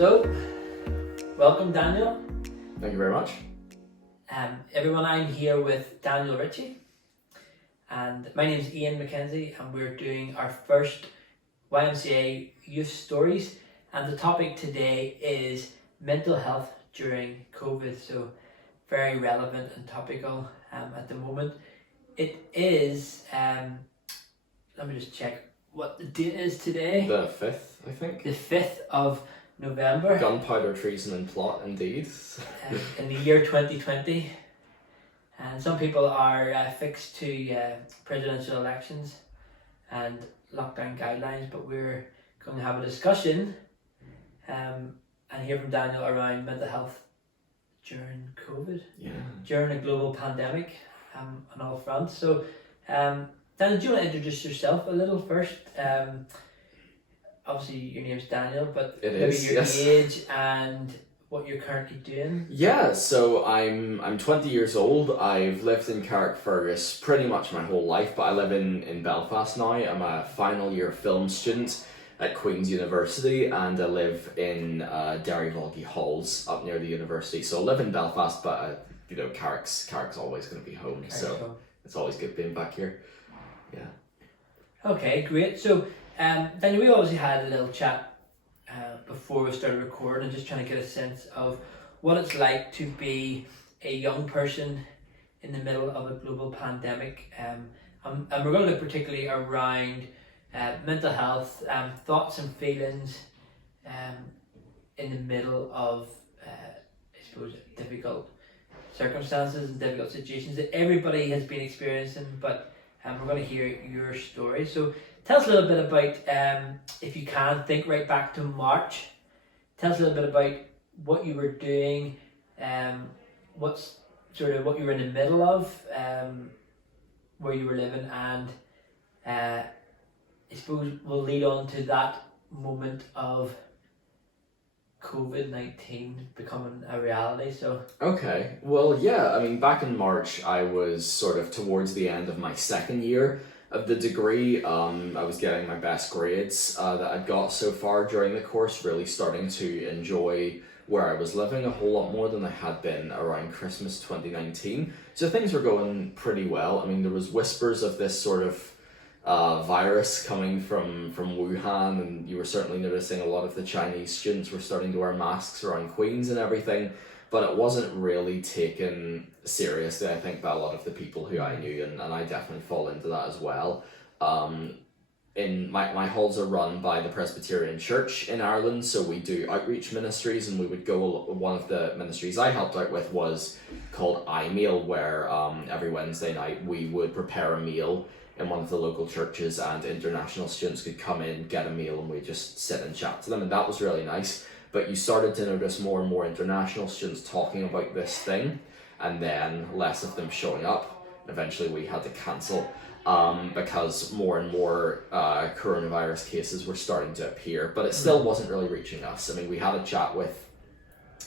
So, welcome Daniel. Thank you very much. Everyone, I'm here with Daniel Ritchie, and my name is Ian McKenzie, and we're doing our first YMCA Youth Stories, and the topic today is mental health during COVID, so very relevant and topical at the moment. It is, let me just check what the date is today. The 5th, I think. The 5th of November. Gunpowder, treason and plot, indeed. In the year 2020. And some people are fixed to presidential elections and lockdown guidelines, but we're going to have a discussion and hear from Daniel around mental health during COVID, during a global pandemic on all fronts. So, Daniel, do you want to introduce yourself a little first? Obviously, your name's Daniel, but maybe your age and what you're currently doing. Yeah, so I'm 20 years old. I've lived in Carrickfergus pretty much my whole life, but I live in Belfast now. I'm a final year film student at Queen's University, and I live in Derryvolgy Halls up near the university. So I live in Belfast, but Carrick's always going to be home. So it's always good being back here. Yeah. Okay, great. So, Daniel, we obviously had a little chat before we started recording, and just trying to get a sense of what it's like to be a young person in the middle of a global pandemic. And we're going to look particularly around mental health, thoughts and feelings in the middle of, I suppose, difficult circumstances and difficult situations that everybody has been experiencing, but we're going to hear your story. So tell us a little bit about, if you can, think right back to March. Tell us a little bit about what you were doing, what you were in the middle of, where you were living, and I suppose we'll lead on to that moment of COVID-19 becoming a reality. So okay, well, yeah, I mean, back in March, I was sort of towards the end of my second year of the degree. I was getting my best grades that I'd got so far during the course, really starting to enjoy where I was living a whole lot more than I had been around Christmas 2019. So things were going pretty well. I mean, there was whispers of this sort of virus coming from Wuhan, and you were certainly noticing a lot of the Chinese students were starting to wear masks around Queen's and everything, but it wasn't really taken seriously, I think, by a lot of the people who I knew, and I definitely fall into that as well. In my halls are run by the Presbyterian Church in Ireland, so we do outreach ministries, and we would go, one of the ministries I helped out with was called iMeal, where every Wednesday night we would prepare a meal in one of the local churches, and international students could come in, get a meal, and we just sit and chat to them, and that was really nice. But you started to notice more and more international students talking about this thing, and then less of them showing up. Eventually we had to cancel because more and more coronavirus cases were starting to appear, but it still wasn't really reaching us. I mean, we had a chat with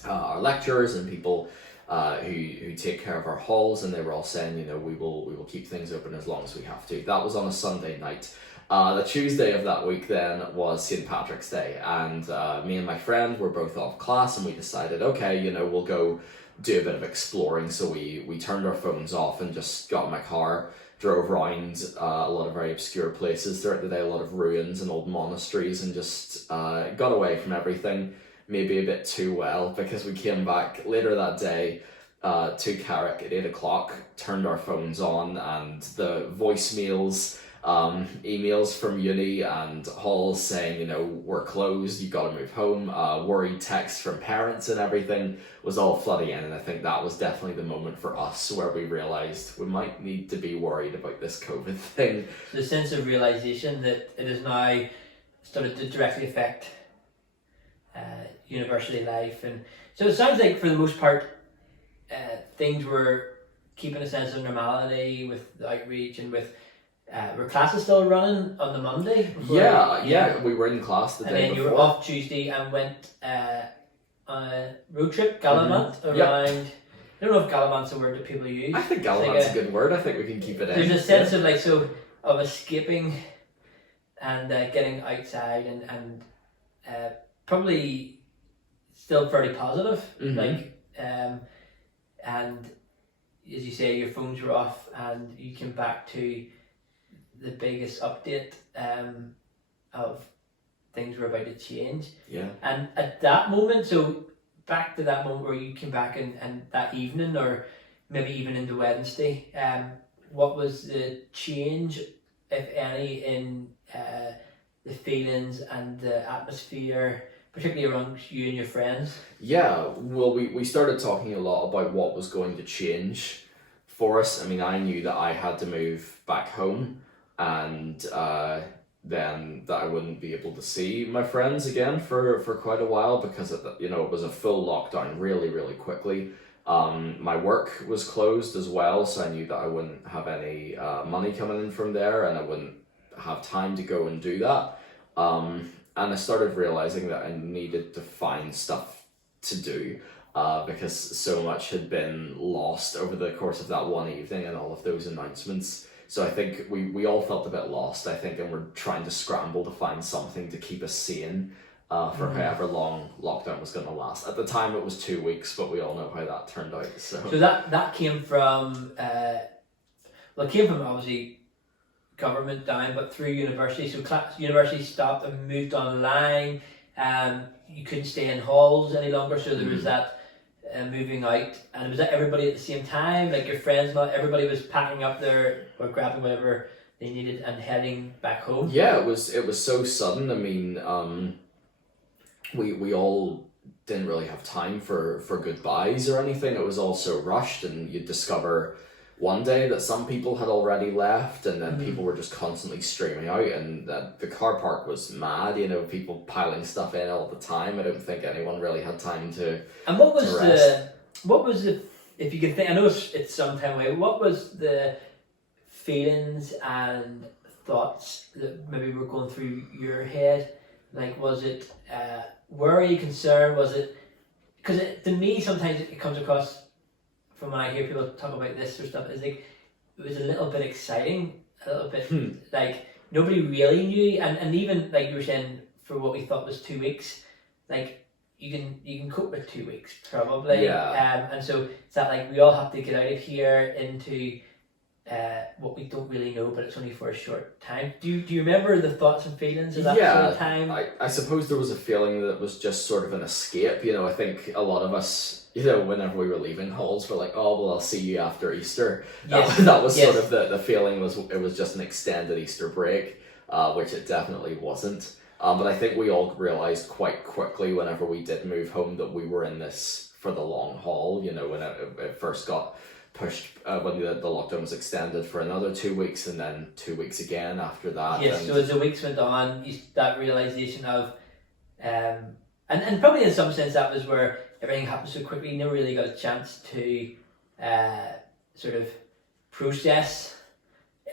our lecturers and people who take care of our halls, and they were all saying, we will keep things open as long as we have to. That was on a Sunday night. The Tuesday of that week then was St. Patrick's Day, and me and my friend were both off class, and we decided, okay, we'll go do a bit of exploring. So we turned our phones off and just got in my car, drove around a lot of very obscure places throughout the day, a lot of ruins and old monasteries, and just got away from everything, maybe a bit too well, because we came back later that day to Carrick at 8 o'clock, turned our phones on, and the voicemails, emails from uni and halls saying, we're closed, you gotta move home, worried texts from parents and everything was all flooding in. And I think that was definitely the moment for us where we realised we might need to be worried about this COVID thing. The sense of realisation that it is now started to directly affect university life. And so it sounds like for the most part things were keeping a sense of normality with the outreach and with were classes still running on the Monday? Yeah, we were in class the day before. And then you were off Tuesday and went on a road trip, Gallivant, around... I don't know if Gallivant's a word that people use. I think Gallivant's a good word. I think we can keep it in. There's a sense of escaping and getting outside and probably still fairly positive. Mhm. Like, and as you say, your phones were off, and you came back to the biggest update of things were about to change. Yeah. And at that moment, so back to that moment where you came back and that evening, or maybe even into Wednesday, what was the change, if any, in the feelings and the atmosphere, particularly around you and your friends? Yeah, well, we started talking a lot about what was going to change for us. I mean, I knew that I had to move back home, and then that I wouldn't be able to see my friends again for quite a while, because it was a full lockdown really, really quickly. My work was closed as well, so I knew that I wouldn't have any money coming in from there, and I wouldn't have time to go and do that. And I started realizing that I needed to find stuff to do, because so much had been lost over the course of that one evening and all of those announcements. So I think we all felt a bit lost, I think, and we're trying to scramble to find something to keep us sane for however long lockdown was going to last. At the time it was 2 weeks, but we all know how that turned out. So that came from, it came from obviously government down, but through university. So university stopped and moved online. You couldn't stay in halls any longer, so there was that moving out. And was that everybody at the same time? Like your friends, not everybody was packing up their or grabbing whatever they needed and heading back home? Yeah, it was so sudden. I mean, we all didn't really have time for goodbyes or anything. It was all so rushed, and you'd discover one day that some people had already left, and then people were just constantly streaming out, and the car park was mad, people piling stuff in all the time. I don't think anyone really had time to. And what was the if you could think, I know it's some time away, what was the feelings and thoughts that maybe were going through your head? Like, was it worry, concern? Was it, because to me sometimes it comes across from when I hear people talk about this sort of stuff, is like it was a little bit exciting, a little bit like nobody really knew, and even like you were saying, for what we thought was 2 weeks, like you can cope with 2 weeks probably. And so it's that like we all have to get out of here into what we don't really know, but it's only for a short time. Do you remember the thoughts and feelings of that sort of time? I suppose there was a feeling that it was just sort of an escape. I think a lot of us, whenever we were leaving halls, were like, oh, well, I'll see you after Easter. Yes. That was sort of the feeling, was it was just an extended Easter break, which it definitely wasn't. But I think we all realised quite quickly whenever we did move home that we were in this for the long haul. When it first got pushed, when the lockdown was extended for another 2 weeks, and then 2 weeks again after that. Yes, so as the weeks went on, that realisation of, and probably in some sense that was where everything happened so quickly, you never really got a chance to sort of process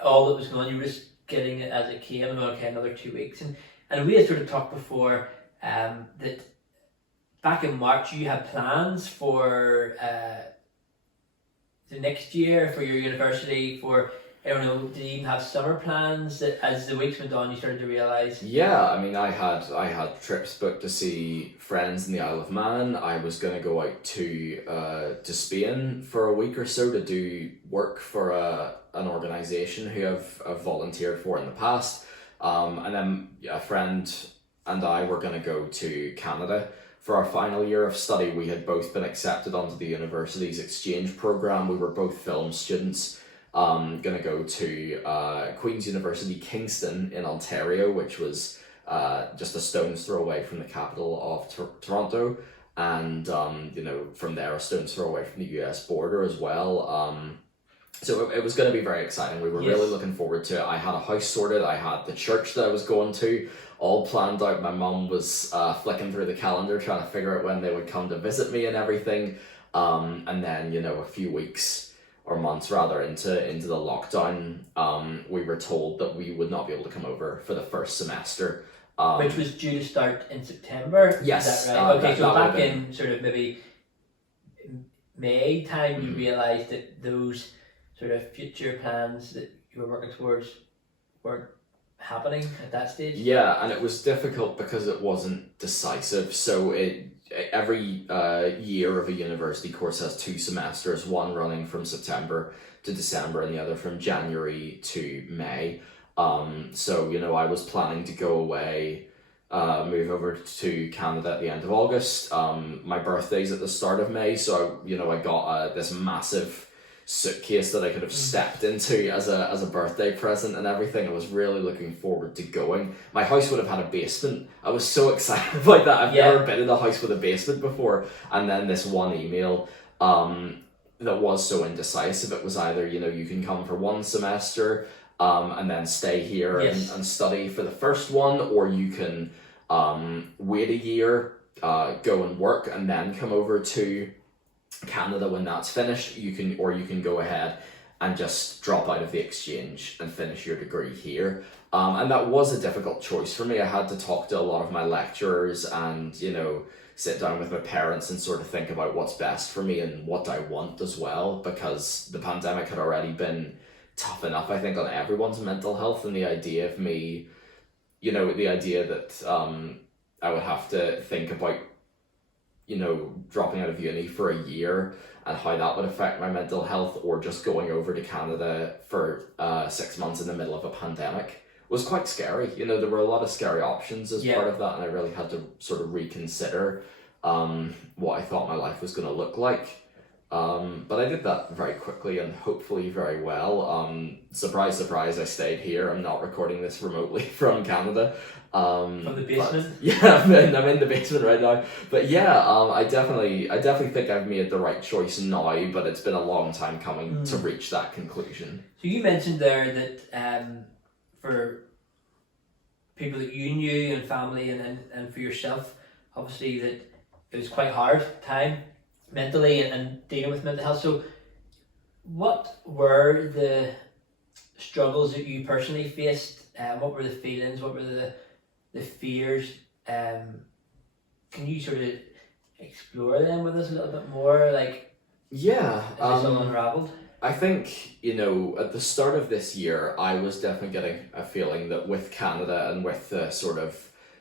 all that was going on. You were just getting it as it came, and okay, another 2 weeks. And we had sort of talked before that back in March you had plans for the next year for your university, for, I don't know, did you even have summer plans that as the weeks went on you started to realise? Yeah, I mean, I had trips booked to see friends in the Isle of Man. I was going to go out to Spain for a week or so to do work for an organisation who I've volunteered for in the past. And then a friend and I were going to go to Canada for our final year of study. We had both been accepted onto the university's exchange program. We were both film students, going to go to Queen's University, Kingston in Ontario, which was just a stone's throw away from the capital of Toronto, and from there a stone's throw away from the US border as well. So it was going to be very exciting. We were really looking forward to it. I had a house sorted. I had the church that I was going to all planned out. My mum was flicking through the calendar trying to figure out when they would come to visit me and everything. And then, a few weeks or months rather into the lockdown, we were told that we would not be able to come over for the first semester. Which was due to start in September? Yes. Is that right? Okay, so back in sort of maybe May time, you realised that those sort of future plans that you were working towards weren't happening at that stage? Yeah, and it was difficult because it wasn't decisive. So every year of a university course has 2 semesters, one running from September to December and the other from January to May. So, I was planning to go away, move over to Canada at the end of August. My birthday's at the start of May, so I got this massive suitcase that I could have stepped into as a birthday present and everything. I was really looking forward to going. My house would have had a basement. I was so excited about that. I've never been in a house with a basement before. And then this one email that was so indecisive. It was either, you can come for 1 semester and then stay here and study for the first one, or you can wait a year, go and work, and then come over to Canada when that's finished. You can go ahead and just drop out of the exchange and finish your degree here. And that was a difficult choice for me. I had to talk to a lot of my lecturers and, sit down with my parents and sort of think about what's best for me and what I want as well, because the pandemic had already been tough enough, I think, on everyone's mental health, and the idea of me, the idea that I would have to think about dropping out of uni for a year and how that would affect my mental health, or just going over to Canada for 6 months in the middle of a pandemic, was quite scary. There were a lot of scary options as part of that, and I really had to sort of reconsider what I thought my life was going to look like. But I did that very quickly and hopefully very well. Surprise, surprise, I stayed here. I'm not recording this remotely from Canada. From the basement? I'm in the basement right now. But I definitely think I've made the right choice now, but it's been a long time coming to reach that conclusion. So you mentioned there that for people that you knew and family and for yourself, obviously that it was quite hard time mentally and dealing with mental health. So what were the struggles that you personally faced? What were the feelings? What were the fears? Can you sort of explore them with us a little bit more? Like, is this all unraveled? I think, at the start of this year, I was definitely getting a feeling that with Canada and with the sort of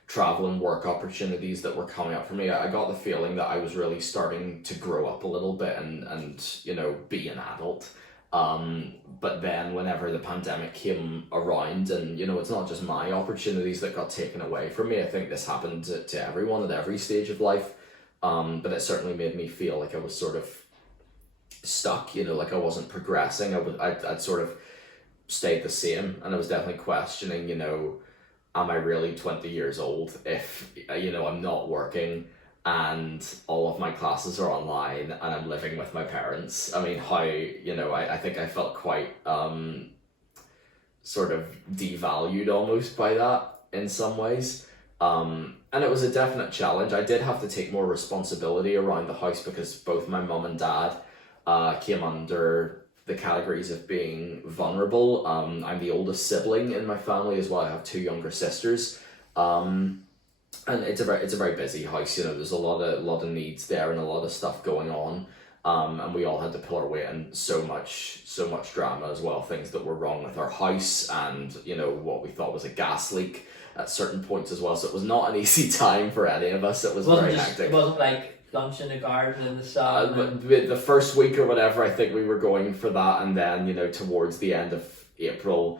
travel and work opportunities that were coming up for me, I got the feeling that I was really starting to grow up a little bit and be an adult. But then whenever the pandemic came around, and it's not just my opportunities that got taken away from me. I think this happened to everyone at every stage of life. But it certainly made me feel like I was sort of stuck, like I wasn't progressing. I'd sort of stayed the same, and I was definitely questioning, am I really 20 years old if, I'm not working and all of my classes are online and I'm living with my parents? I mean, how, I think I felt quite sort of devalued almost by that in some ways. And it was a definite challenge. I did have to take more responsibility around the house because both my mum and dad came under the categories of being vulnerable. I'm the oldest sibling in my family as well. I have 2 younger sisters. And it's a very busy house. There's a lot of needs there and a lot of stuff going on. And we all had to pull our weight, and so much drama as well. Things that were wrong with our house, and what we thought was a gas leak at certain points as well. So it was not an easy time for any of us. It was very hectic. It wasn't like lunch in the garden in the sun. But the first week or whatever, I think we were going for that, and then towards the end of April,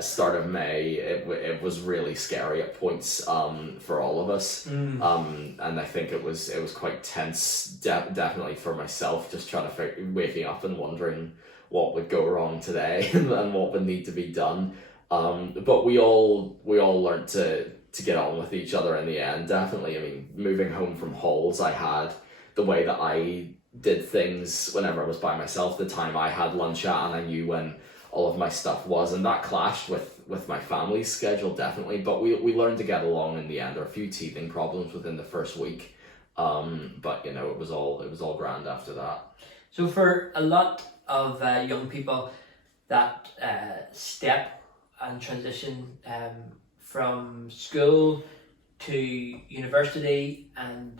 start of May, it was really scary at points for all of us. And I think it was quite tense, definitely for myself, just trying to waking up and wondering what would go wrong today and what would need to be done. But we all learned to get on with each other in the end, definitely. I mean, moving home from halls, I had the way that I did things whenever I was by myself, the time I had lunch at, and I knew when all of my stuff was, and that clashed with my family's schedule, definitely. But we learned to get along in the end. There were a few teething problems within the first week, but it was all grand after that. So for a lot of young people, that step and transition from school to university, and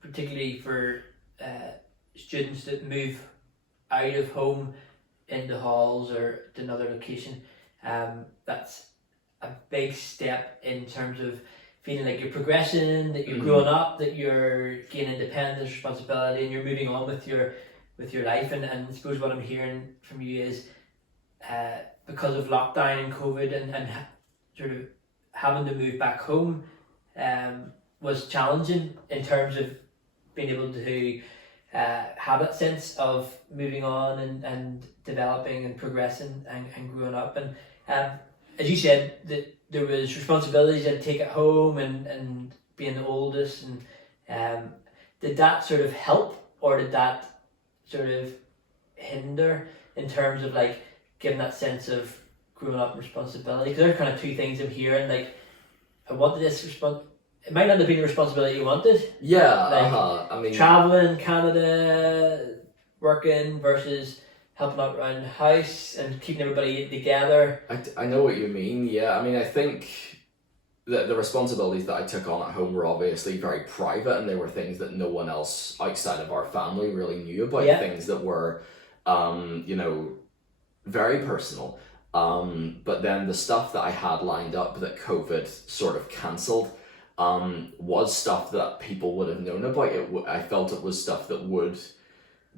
particularly for students that move out of home into halls or to another location, that's a big step in terms of feeling like you're progressing, that you're growing up, that you're gaining independence, responsibility, and you're moving on with your life. And I suppose what I'm hearing from you is because of lockdown and COVID and sort of having to move back home was challenging in terms of being able to have that sense of moving on and developing and progressing and growing up. And as you said, that there was responsibilities you had to take at home and being the oldest. And did that sort of help, or did that sort of hinder in terms of like giving that sense of growing up and responsibility? Because there are kind of two things I'm hearing. Like, I wanted this it might not have been the responsibility you wanted. Yeah, like I mean, traveling Canada, working versus helping out around the house and keeping everybody together. I know what you mean. Yeah, I mean, I think the responsibilities that I took on at home were obviously very private, and they were things that no one else outside of our family really knew about. Yeah. Things that were, very personal. But then the stuff that I had lined up that COVID sort of cancelled was stuff that people would have known about. I felt it was stuff that would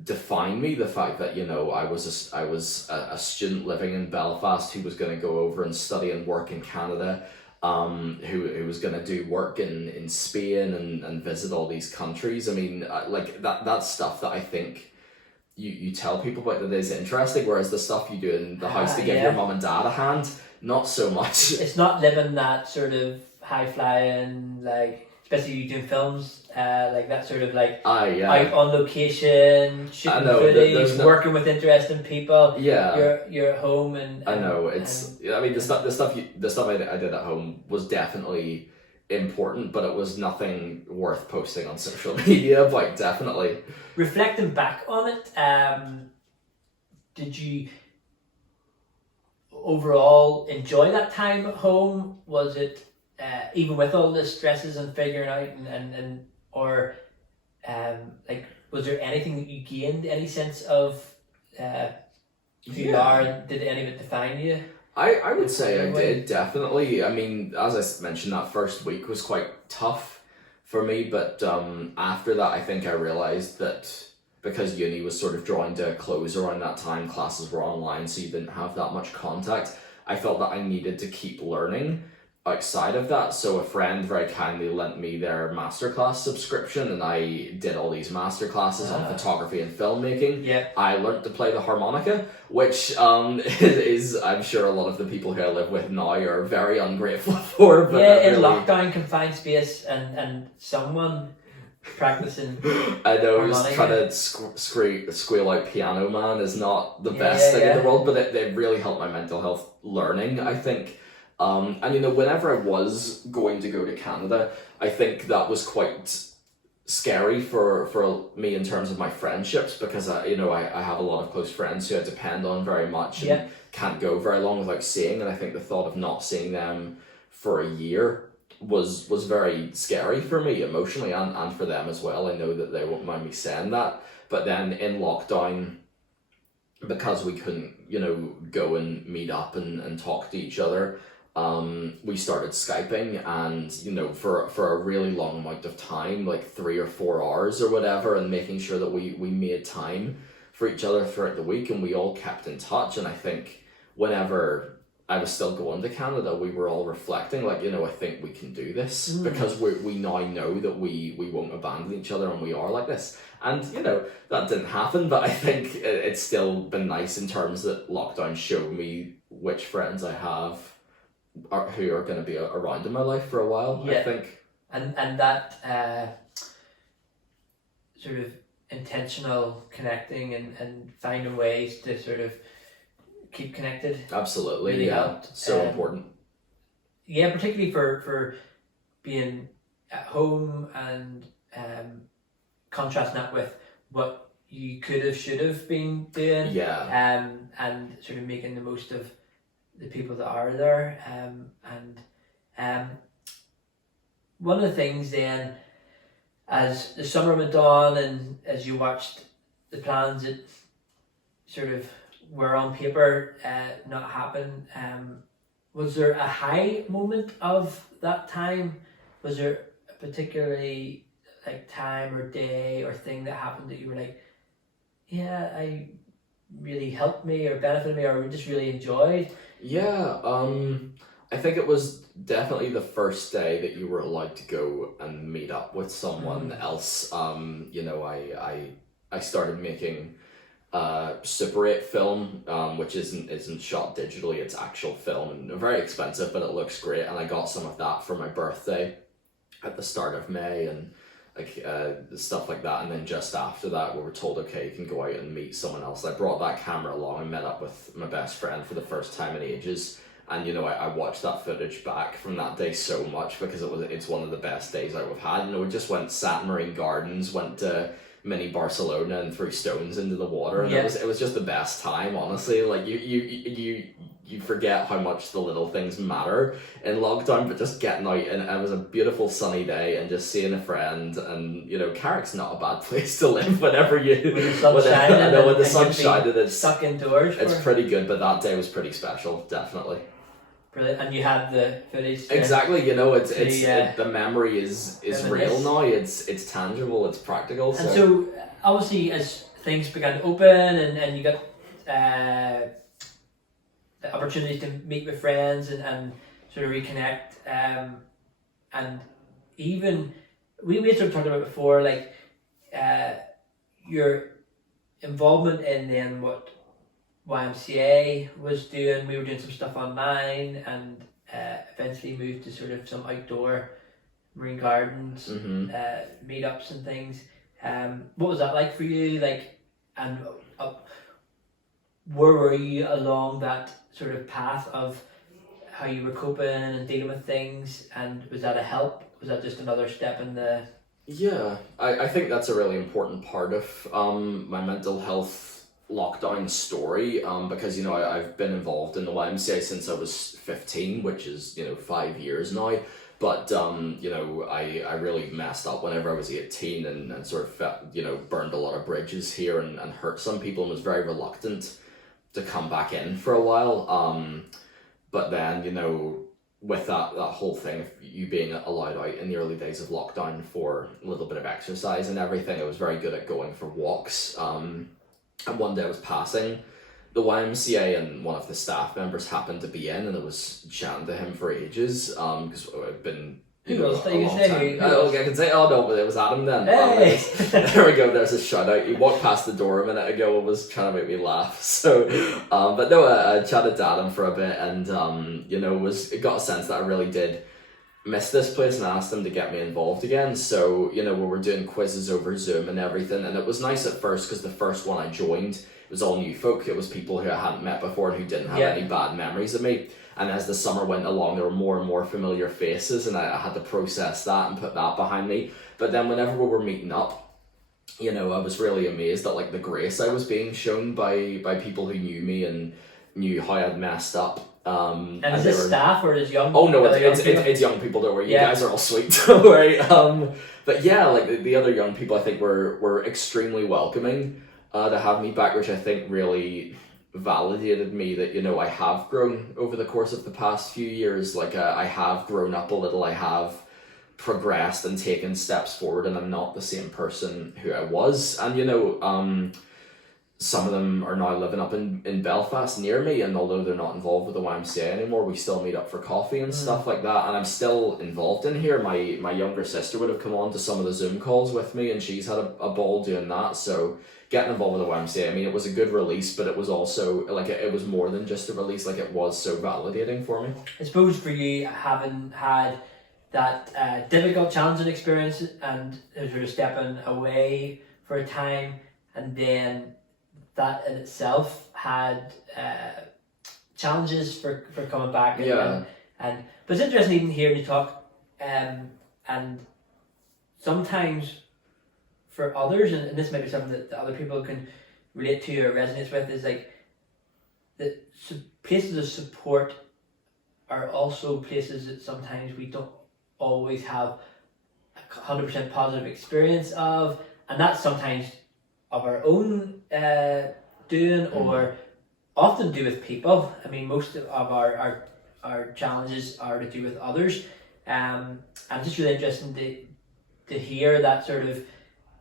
define me. The fact that, I was a student living in Belfast who was going to go over and study and work in Canada, who was going to do work in Spain and visit all these countries. I mean, like that's stuff that I think you tell people about that is interesting, whereas the stuff you do in the house to give your mum and dad a hand, not so much. It's not living that sort of high flying, like, especially you doing films, like that sort of like out on location, shooting footage, working with interesting people. Yeah, you're at home and I know it's. I mean, the stuff I did at home was definitely important, but it was nothing worth posting on social media. But definitely reflecting back on it, did you overall enjoy that time at home? Was it even with all the stresses and figuring out and like, was there anything that you gained, any sense of who you are, and did any of it define you? I would say I did, definitely. I mean, as I mentioned, that first week was quite tough for me, but after that I think I realised that because uni was sort of drawing to a close around that time, classes were online, so you didn't have that much contact. I felt that I needed to keep learning outside of that, so a friend very kindly lent me their masterclass subscription, and I did all these masterclasses on photography and filmmaking. Yeah, I learnt to play the harmonica, which is I'm sure a lot of the people who I live with now are very ungrateful for. But in lockdown, confined space, and someone practicing. I know, harmonica. Just trying to squeal out Piano Man is not the best thing in the world, but they really helped my mental health learning, I think. And whenever I was going to go to Canada, I think that was quite scary for me in terms of my friendships, because I have a lot of close friends who I depend on very much and can't go very long without seeing, and I think the thought of not seeing them for a year was very scary for me emotionally, and for them as well. I know that they won't mind me saying that. But then in lockdown, because we couldn't go and meet up and talk to each other, we started Skyping, and for a really long amount of time, like 3 or 4 hours or whatever, and making sure that we made time for each other throughout the week, and we all kept in touch. And I think whenever I was still going to Canada, we were all reflecting, like, I think we can do this, because we now know that we won't abandon each other, and we are like this. And that didn't happen, but I think it's still been nice in terms that lockdown showed me which friends I have who are going to be around in my life for a while. I think, and that sort of intentional connecting and finding ways to sort of keep connected. Absolutely, really helped. So important. Yeah, particularly for being at home and contrasting that with what you could have, should have been doing. Yeah. And sort of making the most of the people that are there. And one of the things then, as the summer went on and as you watched the plans that sort of were on paper not happen, was there a high moment of that time? Was there a particularly like time or day or thing that happened that you were like, yeah, I really helped me or benefited me or just really enjoyed? Yeah, I think it was definitely the first day that you were allowed to go and meet up with someone else. I started making Super 8 film, which isn't shot digitally, it's actual film, and very expensive, but it looks great. And I got some of that for my birthday at the start of May, and like stuff like that. And then just after that, we were told, okay, you can go out and meet someone else. I brought that camera along and met up with my best friend for the first time in ages. And I watched that footage back from that day so much because it's one of the best days I've had. We just sat in Marine Gardens, went to mini Barcelona and threw stones into the water, and it was just the best time, honestly. Like you forget how much the little things matter in lockdown, but just getting out, and it was a beautiful sunny day and just seeing a friend. And Carrick's not a bad place to live whenever you when the sun's shining, it's stuck indoors. It's pretty good, but that day was pretty special, definitely. Brilliant. And you had the footage. Exactly, the memory is real now. It's tangible, it's practical. And so obviously as things began to open and you got the opportunity to meet with friends and sort of reconnect, and even we sort of talked about before, like your involvement in then what YMCA was doing. We were doing some stuff online, and eventually moved to sort of some outdoor marine gardens, meetups and things. What was that like for you? Like, and where were you along that sort of path of how you were coping and dealing with things? And was that a help? Was that just another step in the... Yeah, I think that's a really important part of my mental health lockdown story, because I've been involved in the YMCA since I was 15, which is 5 years now. But I really messed up whenever I was 18 and sort of felt, burned a lot of bridges here and hurt some people, and was very reluctant to come back in for a while. But then with that whole thing of you being allowed out in the early days of lockdown for a little bit of exercise and everything, I was very good at going for walks. And one day I was passing the YMCA, and one of the staff members happened to be in, and I was chatting to him for ages, because I've been a long time. I can say, oh no, but it was Adam then. Hey! There we go, there's a shout out. He walked past the door a minute ago and was trying to make me laugh. So, but no, I chatted to Adam for a bit, and got a sense that I really did miss this place, and asked them to get me involved again. So we were doing quizzes over Zoom and everything, and it was nice at first because the first one I joined, it was all new folk. It was people who I hadn't met before and who didn't have any bad memories of me. And as the summer went along, there were more and more familiar faces, and I had to process that and put that behind me. But then whenever we were meeting up, I was really amazed at like the grace I was being shown by people who knew me and knew how I'd messed up. And is it staff or is it young? Oh no, it's young people. Don't worry, you guys are all sweet. Don't worry. But yeah, like the other young people, I think were extremely welcoming to have me back, which I think really validated me that I have grown over the course of the past few years. Like I have grown up a little. I have progressed and taken steps forward, and I'm not the same person who I was. And some of them are now living up in Belfast near me, and although they're not involved with the YMCA anymore, we still meet up for coffee and stuff like that. And I'm still involved in here. My younger sister would have come on to some of the Zoom calls with me, and she's had a ball doing that. So getting involved with the YMCA, I mean, it was a good release, but it was also like it was more than just a release. Like it was so validating for me. I suppose for you, having had that difficult, challenging experience and sort of stepping away for a time, and then that in itself had challenges for coming back. And but it's interesting even hearing you talk, and sometimes for others, and this might be something that other people can relate to or resonates with, is like the places of support are also places that sometimes we don't always have a 100% positive experience of, and that's sometimes of our own doing, or often do with people. I mean, most of our our challenges are to do with others. And just really interesting to hear that sort of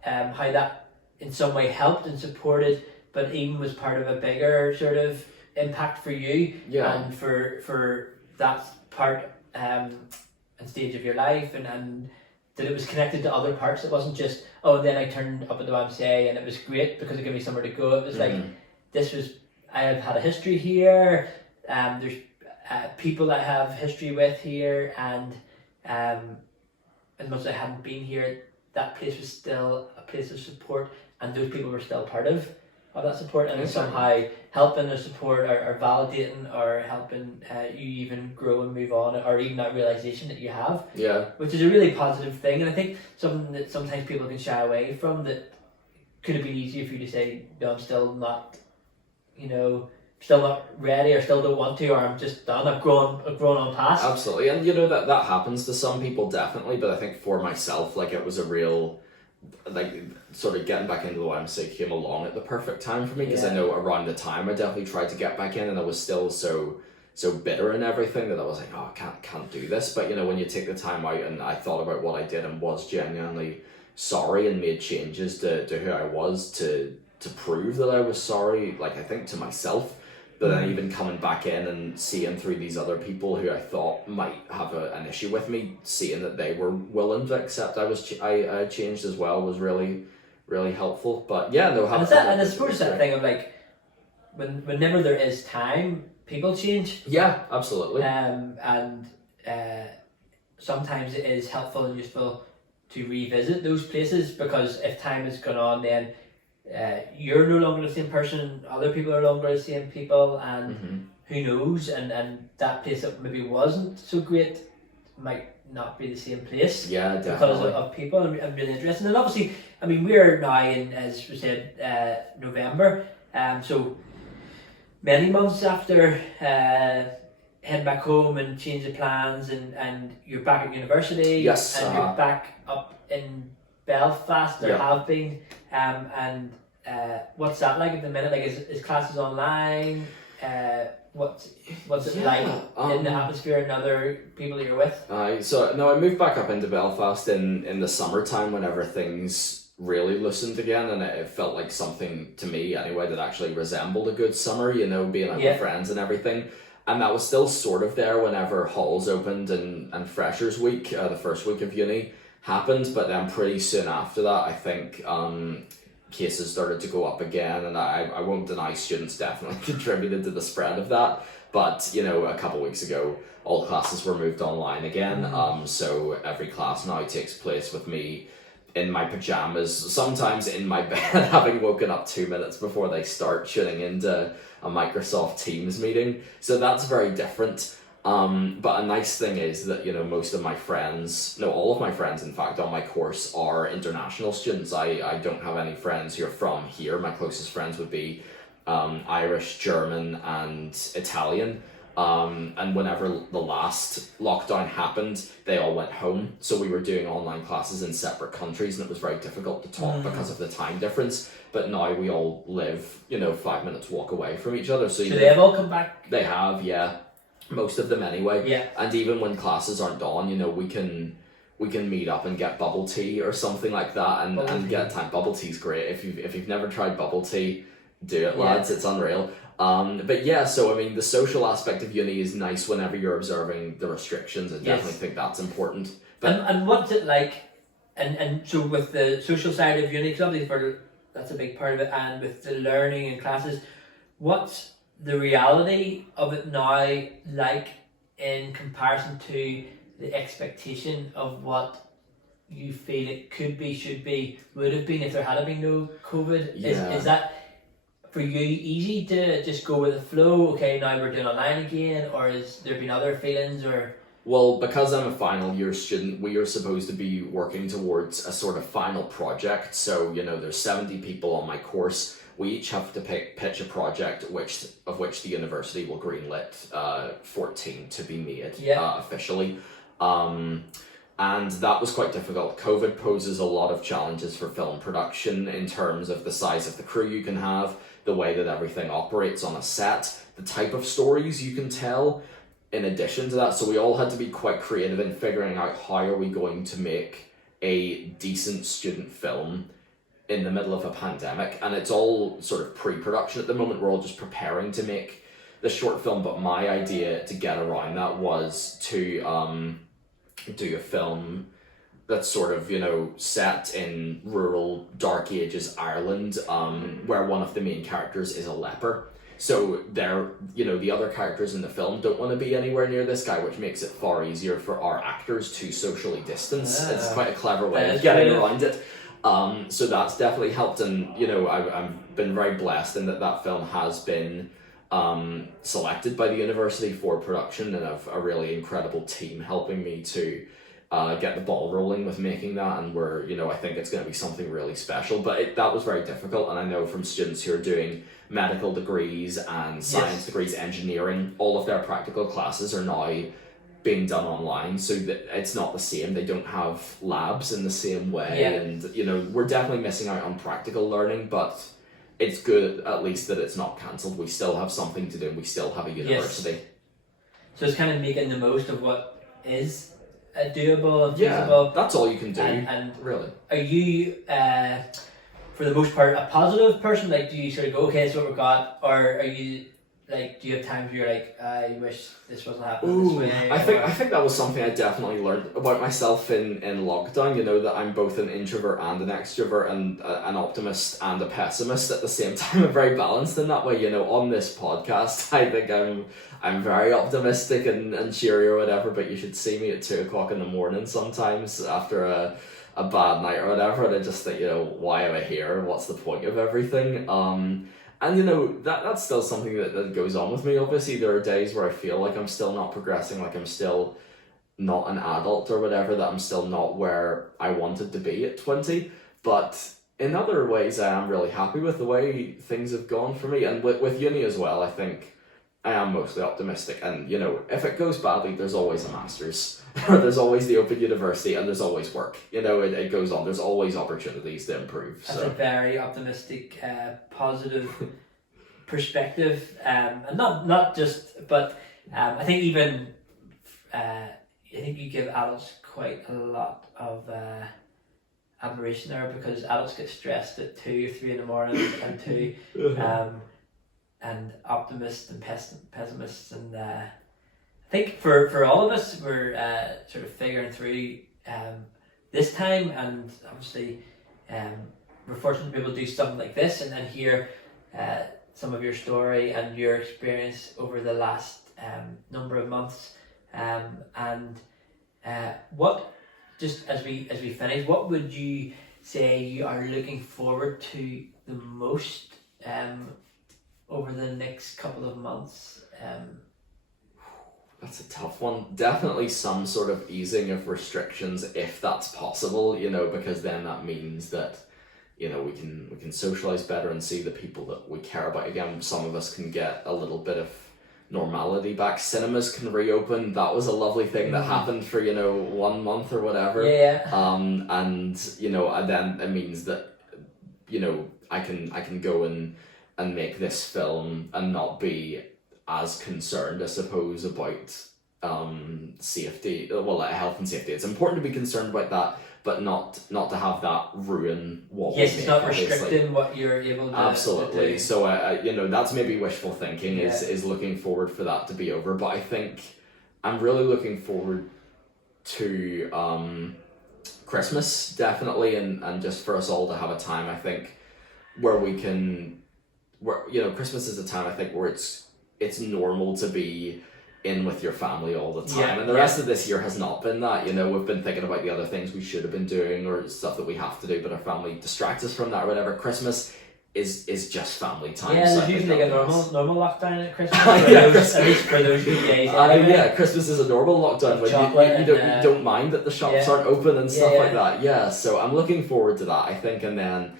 how that in some way helped and supported, but even was part of a bigger sort of impact for you, and for that part and stage of your life, and that it was connected to other parts. It wasn't just, oh, then I turned up at the YMCA and it was great because it gave me somewhere to go. It was like, this was, I have had a history here, there's people that I have history with here, and as much as I hadn't been here, that place was still a place of support, and those people were still part of that support, and somehow helping or support or validating or helping you even grow and move on, or even that realization that you have, which is a really positive thing. And I think something that sometimes people can shy away from, that could have been easier for you to say, no, I'm still not, still not ready, or still don't want to, or I'm just done, I've grown on past. Absolutely. And that happens to some people, definitely, but I think for myself, like, it was a real, like, sort of getting back into the YMCA came along at the perfect time for me, because I know around the time I definitely tried to get back in, and I was still so bitter and everything that I was like, oh, I can't do this. But when you take the time out, and I thought about what I did and was genuinely sorry and made changes to who I was to prove that I was sorry, like, I think to myself. But then even coming back in and seeing through these other people who I thought might have an issue with me, seeing that they were willing to accept I changed as well, was really, really helpful. But yeah, no. And I suppose that thing of, like, whenever there is time, people change. Yeah, absolutely. And sometimes it is helpful and useful to revisit those places, because if time has gone on, then you're no longer the same person, other people are no longer the same people, and who knows, and that place that maybe wasn't so great might not be the same place, because of people, and really interesting. And obviously, I mean, we're now in, as we said, November, so many months after heading back home and change of plans, and you're back at university, and you're back up in Belfast, or have been, and what's that like at the minute? Like, is classes online? What's it like in the atmosphere and other people that you're with? So no, I moved back up into Belfast in the summertime, whenever things really loosened again, and it felt like something to me anyway that actually resembled a good summer, being out with friends and everything. And that was still sort of there whenever halls opened and Freshers Week, the first week of uni, happened. But then pretty soon after that, I think cases started to go up again, and I won't deny students definitely contributed to the spread of that. But a couple of weeks ago, all classes were moved online again. So every class now takes place with me in my pajamas, sometimes in my bed, having woken up 2 minutes before they start, tuning into a Microsoft Teams meeting. So that's very different. But a nice thing is that, most of my friends, no, all of my friends, in fact, on my course are international students. I don't have any friends who are from here. My closest friends would be Irish, German, and Italian. And whenever the last lockdown happened, they all went home. So we were doing online classes in separate countries, and it was very difficult to talk because of the time difference. But now we all live, 5 minutes walk away from each other. So they have all come back? They have, yeah. Most of them anyway. Yeah. And even when classes aren't on, we can meet up and get bubble tea or something like that, and get time. Bubble tea's great. If you've never tried bubble tea, do it, lads. It's unreal. But yeah, so I mean, the social aspect of uni is nice whenever you're observing the restrictions. I definitely think that's important. But and what's it like? And so with the social side of uni, 'cause obviously that's a big part of it, and with the learning and classes, what's the reality of it now like in comparison to the expectation of what you feel it could be, should be, would have been if there had been no COVID? Is that for you easy to just go with the flow? Okay, now we're doing online again, or has there been other feelings? Or well, because I'm a final year student, we are supposed to be working towards a sort of final project. So there's 70 people on my course. We each have to pitch a project of which the university will greenlit 14 to be made officially. And that was quite difficult. COVID poses a lot of challenges for film production in terms of the size of the crew you can have, the way that everything operates on a set, the type of stories you can tell. in addition to that. So we all had to be quite creative in figuring out how are we going to make a decent student film in the middle of a pandemic. And it's all sort of pre-production at the moment. We're all just preparing to make the short film. But my idea to get around that was to do a film that's sort of, set in rural Dark Ages Ireland, where one of the main characters is a leper. So the other characters in the film don't want to be anywhere near this guy, which makes it far easier for our actors to socially distance. It's quite a clever way of getting around it. So that's definitely helped, and I've been very blessed in that film has been selected by the university for production, and I've a really incredible team helping me to get the ball rolling with making that, and I think it's going to be something really special. But that was very difficult, and I know from students who are doing medical degrees and science degrees, engineering, all of their practical classes are now being done online, so that it's not the same. They don't have labs in the same way, and we're definitely missing out on practical learning, but it's good at least that it's not cancelled. We still have something to do. We still have a university. So it's kind of making the most of what is doable and feasible. Yeah, that's all you can do. And really, are you, for the most part, a positive person? Like, do you sort of go, okay, that's what we've got, or are you like, do you have times where you're like, I wish this wasn't happening this way? I think that was something I definitely learned about myself in lockdown, that I'm both an introvert and an extrovert, and an optimist and a pessimist at the same time. I'm very balanced in that way. On this podcast, I think I'm very optimistic and cheery or whatever, but you should see me at 2:00 in the morning sometimes after a bad night or whatever, and I just think, why am I here? What's the point of everything? And that's still something that goes on with me. Obviously, there are days where I feel like I'm still not progressing, like I'm still not an adult or whatever, that I'm still not where I wanted to be at 20. But in other ways, I am really happy with the way things have gone for me. And with uni as well, I think I am mostly optimistic. And, if it goes badly, there's always a master's. There's always the Open University, and there's always work. It goes on. There's always opportunities to improve. That's a very optimistic, positive perspective, and not just, but I think even I think you give adults quite a lot of admiration there, because adults get stressed at 2 or 3 in the morning and two, and optimists and pessimists, and I think for all of us, we're sort of figuring through this time, and obviously we're fortunate to be able to do something like this and then hear some of your story and your experience over the last number of months, and what, just as we finish, what would you say you are looking forward to the most over the next couple of months? That's a tough one. Definitely some sort of easing of restrictions, if that's possible, because then that means that, we can socialize better and see the people that we care about again. Some of us can get a little bit of normality back. Cinemas can reopen. That was a lovely thing that happened for, 1 month or whatever. Yeah. And then it means that, I can go and make this film and not be as concerned, I suppose, about safety, health and safety. It's important to be concerned about that, but not to have that ruin what we make. It's not restricting what you're able to absolutely to do. So that's maybe wishful thinking, is looking forward for that to be over. But I think I'm really looking forward to Christmas, definitely, and just for us all to have a time, I think, where Christmas is a time, I think, where it's normal to be in with your family all the time, and the rest of this year has not been that. We've been thinking about the other things we should have been doing, or stuff that we have to do, but our family distracts us from that or whatever. Christmas is just family time. Yeah, there's usually a normal lockdown at Christmas. At least for those few days. Yeah, Christmas is a normal lockdown, but you don't mind that the shops aren't open and stuff like that. Yeah, so I'm looking forward to that, I think, and then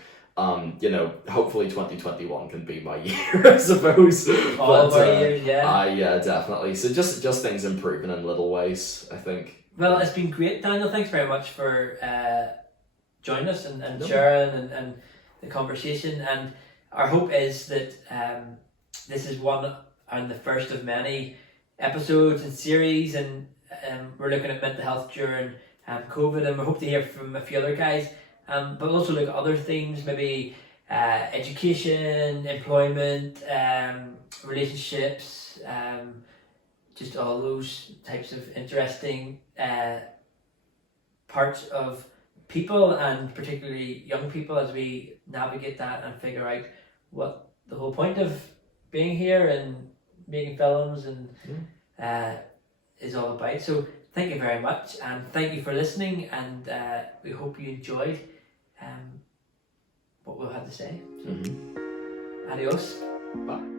hopefully 2021 can be my year, I suppose. All of our years, yeah, definitely. So just things improving in little ways, I think. Well, it's been great, Daniel. Thanks very much for joining us and sharing and the conversation. And our hope is that this is one and the first of many episodes and series, and we're looking at mental health during COVID, and we hope to hear from a few other guys, but also look at other themes, maybe education, employment, relationships, just all those types of interesting parts of people, and particularly young people, as we navigate that and figure out what the whole point of being here and making films and is all about. So thank you very much, and thank you for listening, and we hope you enjoyed what we'll have to say. Adios. Bye.